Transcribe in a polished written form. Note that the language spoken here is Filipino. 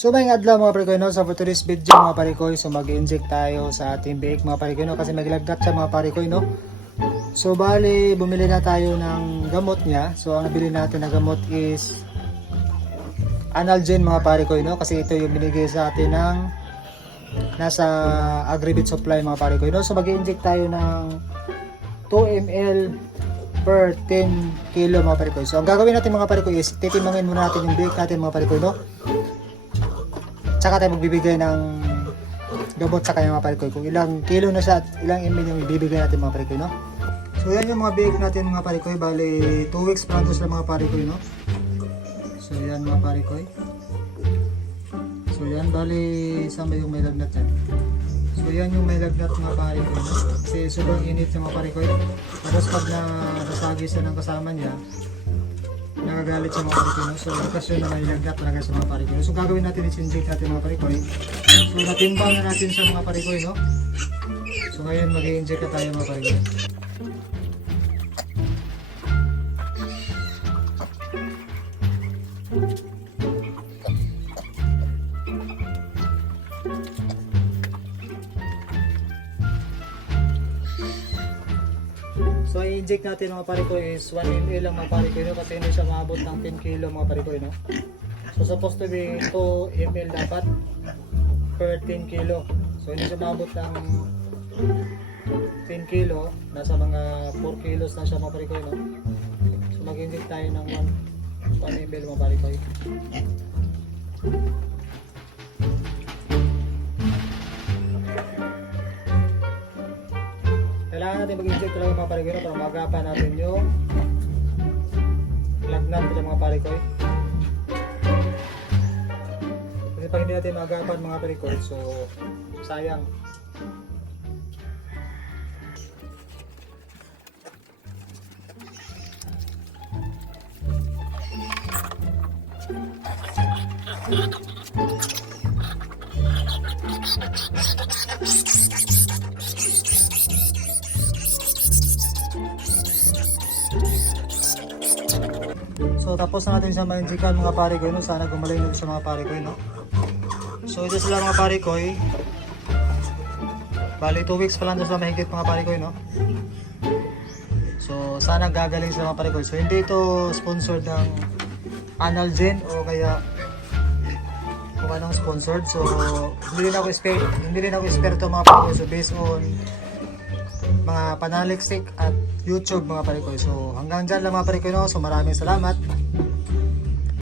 So may adlaw mga parikoy no, sa for today's video mga parikoy, so mag-inject tayo sa ating biik mga parikoy no, kasi maglagdat siya mga parikoy no. So bali bumili na tayo ng gamot niya. So ang nabili natin na gamot is Analgen mga parikoy no, kasi ito yung binigay sa atin ng nasa Agribit Supply mga parikoy no. So mag-inject tayo ng 2 ml per 10 kilo mga parikoy. So ang gagawin natin mga parikoy is titimbangin muna natin yung biik natin mga parikoy no. Tsaka tayo magbibigay ng gamot sa kanya mga parikoy. Kung ilang kilo na siya at ilang ml yung ibibigay natin mga parikoy no. So yan yung mga biik natin mga parikoy. Bali 2 weeks pa lang sila mga parikoy no. So yan mga parikoy. So yan bali sama yung may lagnat yan. So yan yung may lagnat mga parikoy no. Kasi sobrang init yung mga parikoy. Tapos pag nasasagi siya ng kasama niya, nagagalit sa mga parikoy no. So okasyon na may lagnat talaga sa mga parikoy. So gagawin natin is inject natin mga parikoy. So natimbang na natin sa mga parikoy no. So ngayon mag-i-inject na tayo mga parikoy. So i-inject natin mga parikoy is 1 ml lang mga parikoy no, kasi hindi siya maabot ng 10 kilo mga parikoy no. So supposed to be 2 ml dapat per 10 kilo. So hindi siya maabot ng 10 kilo, nasa mga 4 kilos na siya mga parikoy no. So mag-inject tayo ng 1 ml mga parikoy. Kailangan natin mag-inject talaga mga parikoy para magapan natin yung lagnat ng mga parikoy. Kasi pag hindi natin magapan mga parikoy, so sayang. So tapos na natin sa ma-injectan mga parikoy no, sana gumaling na sa mga parikoy no. So ito sila mga parikoy. Bali 2 weeks pa lang sila mahigit mga parikoy no. So sana gagaling sa mga parikoy. So hindi ito sponsored ng Analgen o kaya kung anong sponsored. So hindi rin ako eksperto mga parikoy. So based on mga panaliksik at YouTube mga parikoy. So hanggang dyan lang mga parikoy no. So maraming salamat.